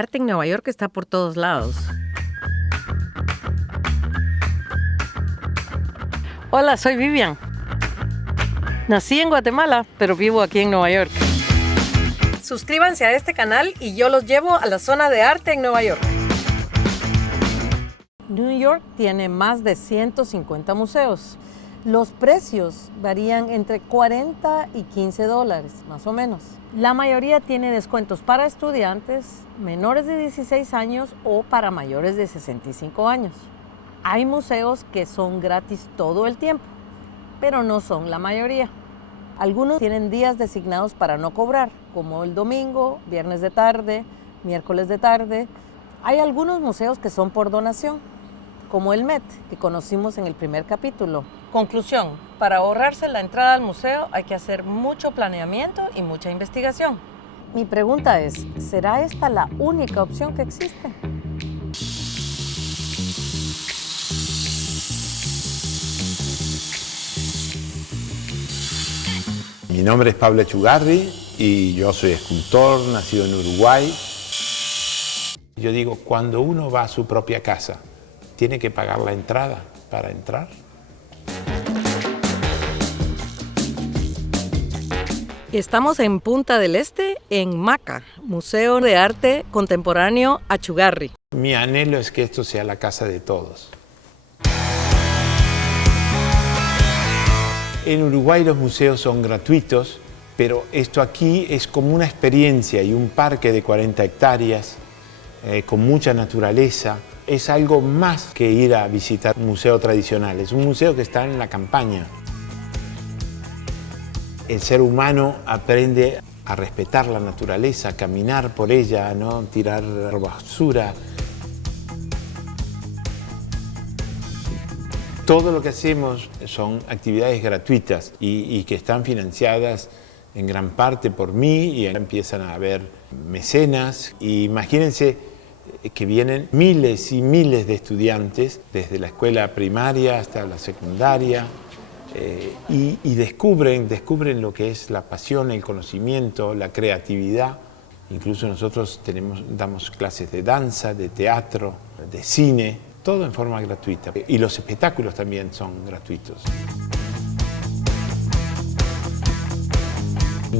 arte en Nueva York está por todos lados. Hola, soy Vivian. Nací en Guatemala, pero vivo aquí en Nueva York. Suscríbanse a este canal y yo los llevo a la zona de arte en Nueva York. New York tiene más de 150 museos. Los precios varían entre $40 y $15, más o menos. La mayoría tiene descuentos para estudiantes, menores de 16 años o para mayores de 65 años. Hay museos que son gratis todo el tiempo, pero no son la mayoría. Algunos tienen días designados para no cobrar, como el domingo, viernes de tarde, miércoles de tarde. Hay algunos museos que son por donación, como el Met, que conocimos en el primer capítulo. Conclusión, para ahorrarse la entrada al museo hay que hacer mucho planeamiento y mucha investigación. Mi pregunta es, ¿será esta la única opción que existe? Mi nombre es Pablo Echugarri y yo soy escultor, nacido en Uruguay. Yo digo, cuando uno va a su propia casa, ¿tiene que pagar la entrada para entrar? Estamos en Punta del Este, en MACA, Museo de Arte Contemporáneo Achugarri. Mi anhelo es que esto sea la casa de todos. En Uruguay los museos son gratuitos, pero esto aquí es como una experiencia y un parque de 40 hectáreas con mucha naturaleza. Es algo más que ir a visitar un museo tradicional, es un museo que está en la campaña. El ser humano aprende a respetar la naturaleza, a caminar por ella, no tirar basura. Todo lo que hacemos son actividades gratuitas y que están financiadas en gran parte por mí y empiezan a haber mecenas. Y imagínense que vienen miles y miles de estudiantes desde la escuela primaria hasta la secundaria y descubren lo que es la pasión, el conocimiento, la creatividad. Incluso nosotros damos clases de danza, de teatro, de cine. Todo en forma gratuita. Y los espectáculos también son gratuitos.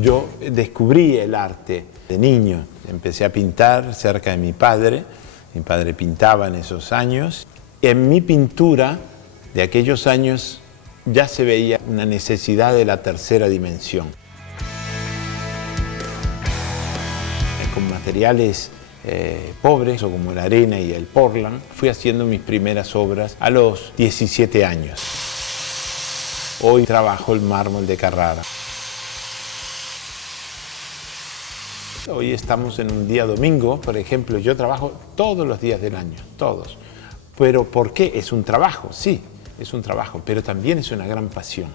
Yo descubrí el arte de niño. Empecé a pintar cerca de mi padre. Mi padre pintaba en esos años. En mi pintura de aquellos años ya se veía una necesidad de la tercera dimensión. Con materiales pobres, o como la arena y el Portland, fui haciendo mis primeras obras a los 17 años. Hoy trabajo el mármol de Carrara. Hoy estamos en un día domingo, por ejemplo, yo trabajo todos los días del año, todos. Pero ¿por qué? Es un trabajo, sí, es un trabajo, pero también es una gran pasión.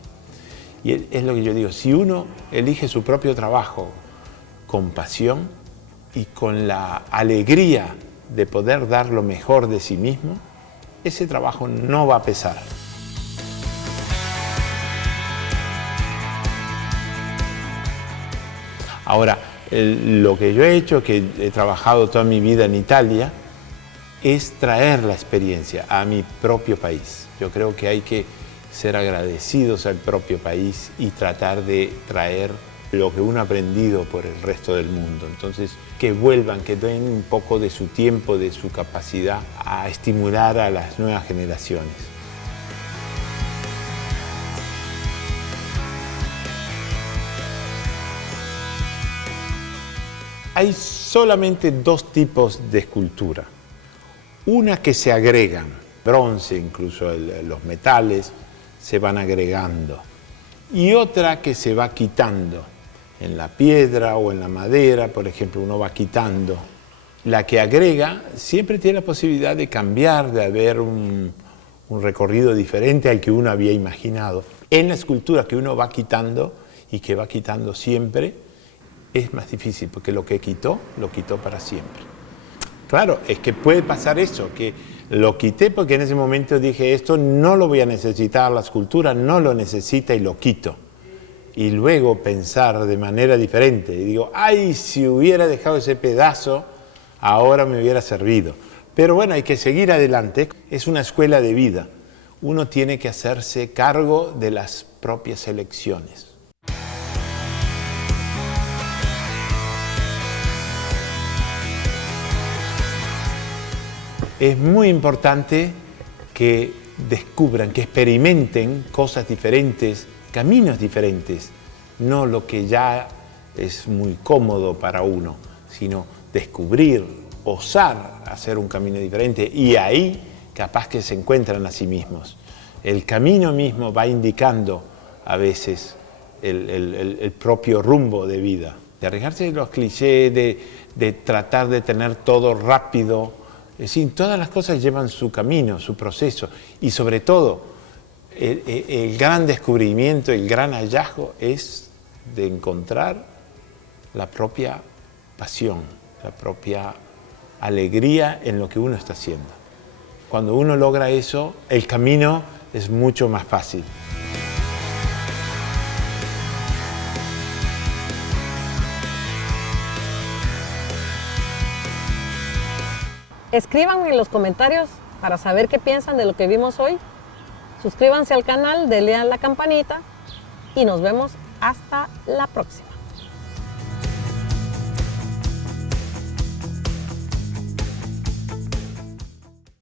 Y es lo que yo digo, si uno elige su propio trabajo con pasión, y con la alegría de poder dar lo mejor de sí mismo, ese trabajo no va a pesar. Ahora, lo que yo he hecho, que he trabajado toda mi vida en Italia, es traer la experiencia a mi propio país. Yo creo que hay que ser agradecidos al propio país y tratar de traer lo que uno ha aprendido por el resto del mundo. Entonces, que vuelvan, que den un poco de su tiempo, de su capacidad a estimular a las nuevas generaciones. Hay solamente dos tipos de escultura. Una que se agregan, bronce, incluso los metales, se van agregando. Y otra que se va quitando. En la piedra o en la madera, por ejemplo, uno va quitando. La que agrega siempre tiene la posibilidad de cambiar, de haber un recorrido diferente al que uno había imaginado. En la escultura que uno va quitando y que va quitando siempre, es más difícil porque lo quitó para siempre. Claro, es que puede pasar eso, que lo quité porque en ese momento dije, esto no lo voy a necesitar, la escultura no lo necesita y lo quito. Y luego pensar de manera diferente. Y digo, ay, si hubiera dejado ese pedazo ahora me hubiera servido. Pero bueno, hay que seguir adelante. Es una escuela de vida. Uno tiene que hacerse cargo de las propias elecciones. Es muy importante que descubran, que experimenten cosas diferentes, caminos diferentes, no lo que ya es muy cómodo para uno, sino descubrir, osar hacer un camino diferente y ahí capaz que se encuentran a sí mismos. El camino mismo va indicando a veces el propio rumbo de vida. De arriesgarse de los clichés, de tratar de tener todo rápido. Es decir, todas las cosas llevan su camino, su proceso y sobre todo el gran descubrimiento, el gran hallazgo es de encontrar la propia pasión, la propia alegría en lo que uno está haciendo. Cuando uno logra eso, el camino es mucho más fácil. Escríbanme en los comentarios para saber qué piensan de lo que vimos hoy. Suscríbanse al canal, denle a la campanita y nos vemos hasta la próxima.